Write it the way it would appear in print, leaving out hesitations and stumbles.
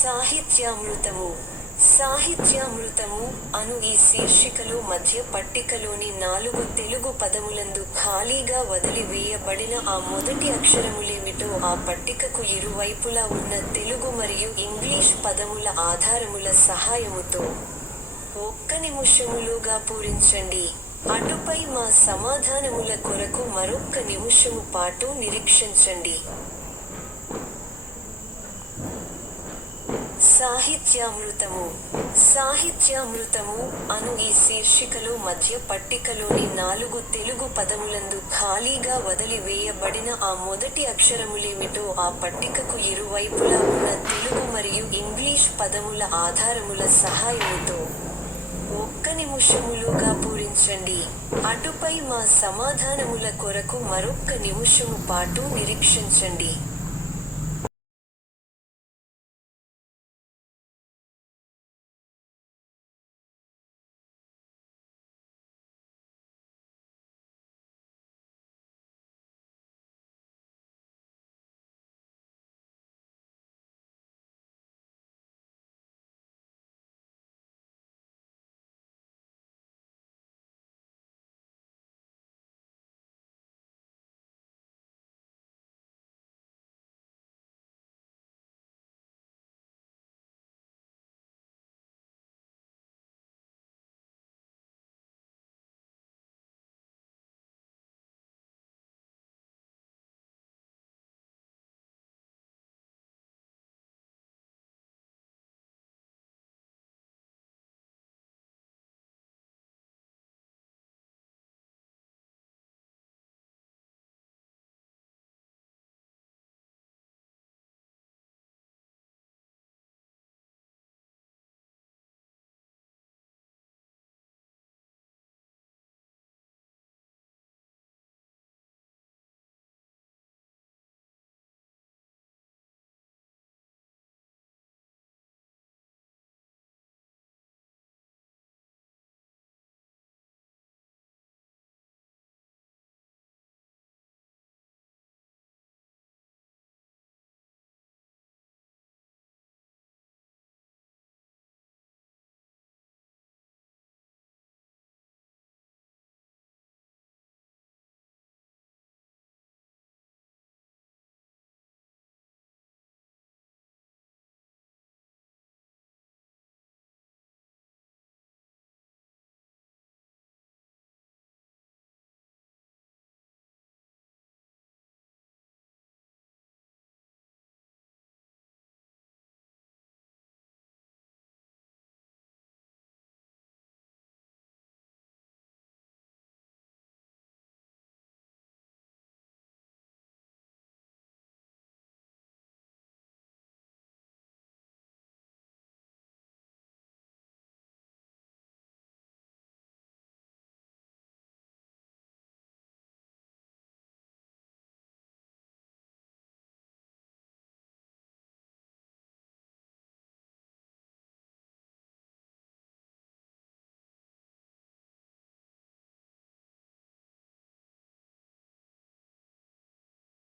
సాహిత్యామృతము. సాహిత్యామృతము అను ఈ శీర్షికలో మధ్య పట్టికలోని 4 తెలుగు పదములందు ఖాళీగా వదిలి వేయబడిన ఆ మొదటి అక్షరములేమిటో ఆ పట్టికకు ఇరువైపులా ఉన్న తెలుగు మరియు ఇంగ్లీష్ పదముల ఆధారముల సహాయముతో 1 నిమిషములోగా పూరించండి. అటుపై మా సమాధానముల కొరకు మరొక్క నిమిషము పాటు నిరీక్షించండి. సాహిత్యామృతము. సాహిత్యామృతము అను ఈ శీర్షికలో మధ్య పట్టికలోని 4 తెలుగు పదములందు ఖాళీగా వదిలి వేయబడిన ఆ మొదటి అక్షరములేమిటో ఆ పట్టికకు ఇరువైపులా ఉన్న తెలుగు మరియు ఇంగ్లీష్ పదముల ఆధారముల సహాయముతో 1 నిమిషములోగా పూరించండి. అటుపై మా సమాధానముల కొరకు మరొక్క నిమిషము పాటు నిరీక్షించండి.